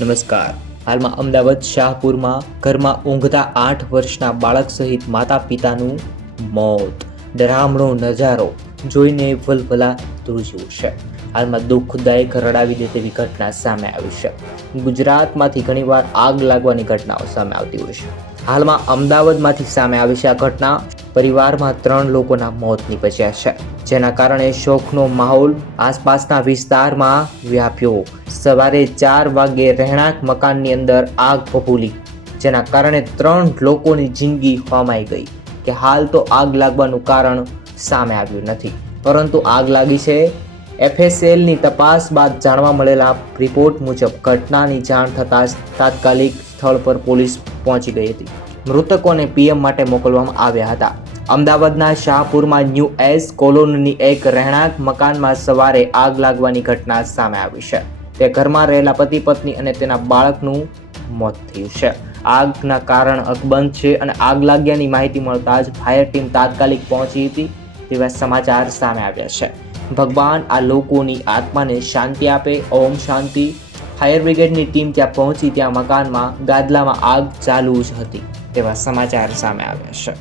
નમસ્કાર. હાલમાં અમદાવાદ શાહપુરમાં ઘરમાં ઊંઘતા 8 વર્ષના બાળક સહિત માતા પિતાનું મોત. ડરામણો નજારો જોઈને વલવલાતું જેવું છે. હાલમાં દુઃખદાયક રડાવી દે તેવી ઘટના સામે આવી છે. ગુજરાતમાંથી ઘણીવાર આગ લાગવાની ઘટનાઓ સામે આવતી હોય છે. હાલમાં અમદાવાદમાંથી સામે આવી છે આ ઘટના. પરિવારમાં 3 લોકોના મોત નીપજ્યા છે, જેના કારણે શોકનો માહોલ આસપાસના વિસ્તારમાં વ્યાપ્યો. સવારે 4 વાગ્યે રહેણાંક મકાનની અંદર આગ ભભૂલી, જેના કારણે 3 લોકોની જિંદગી હોમાઈ ગઈ. કે હાલ તો આગ લાગવાનું કારણ સામે આવ્યું નથી, પરંતુ આગ લાગી છે. FSLની તપાસ બાદ જાણવા મળેલા રિપોર્ટ મુજબ ઘટનાની જાણ થતાં તાત્કાલિક સ્થળ પર પોલીસ પહોંચી ગઈ હતી. મૃતકોને PM માટે મોકલવામાં આવ્યા હતા. અમદાવાદના શાહપુરમાં ન્યૂ એસ કોલોનીની એક રહેણાંક મકાનમાં સવારે આગ લાગવાની ઘટના સામે આવી છે. તે ઘરમાં રહેલા પતિ પત્ની અને તેના બાળકનું મોત થયું છે. આગના કારણ અકબંધ છે અને આગ લાગ્યાની માહિતી મળતા જ ફાયર ટીમ તાત્કાલિક પહોંચી હતી તેવા સમાચાર સામે આવ્યા છે. ભગવાન આ લોકોની આત્માને શાંતિ આપે, ઓમ શાંતિ. ફાયર બ્રિગેડની ટીમ ત્યાં પહોંચી ત્યાં મકાનમાં ગાદલામાં આગ ચાલુ જ હતી તેવા સમાચાર સામે આવ્યા છે.